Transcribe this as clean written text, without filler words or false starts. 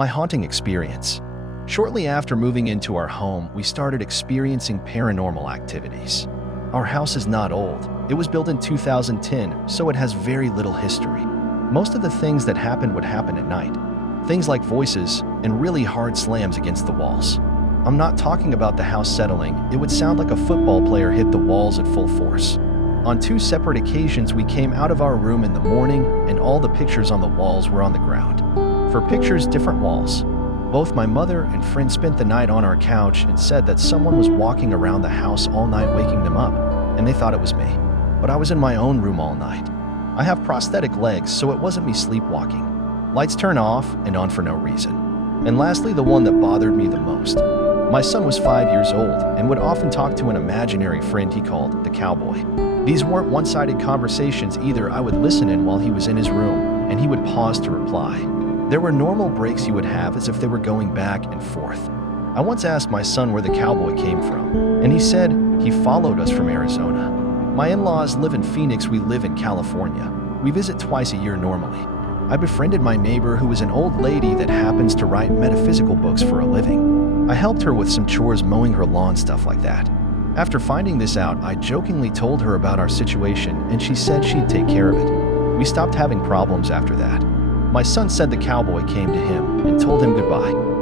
My haunting experience. Shortly after moving into our home, we started experiencing paranormal activities. Our house is not old. It was built in 2010, so it has very little history. Most of the things that happened would happen at night. Things like voices and really hard slams against the walls. I'm not talking about the house settling. It would sound like a football player hit the walls at full force. On 2 separate occasions, we came out of our room in the morning and all the pictures on the walls were on the ground. For pictures, different walls. Both my mother and friend spent the night on our couch and said that someone was walking around the house all night waking them up, and they thought it was me. But I was in my own room all night. I have prosthetic legs, so it wasn't me sleepwalking. Lights turn off and on for no reason. And lastly, the one that bothered me the most. My son was 5 years old and would often talk to an imaginary friend he called the cowboy. These weren't one-sided conversations either. I would listen in while he was in his room, and he would pause to reply. There were normal breaks he would have as if they were going back and forth. I once asked my son where the cowboy came from, and he said he followed us from Arizona. My in-laws live in Phoenix, we live in California. We visit twice a year normally. I befriended my neighbor who is an old lady that happens to write metaphysical books for a living. I helped her with some chores, mowing her lawn, stuff like that. After finding this out, I jokingly told her about our situation and she said she'd take care of it. We stopped having problems after that. My son said the cowboy came to him and told him goodbye.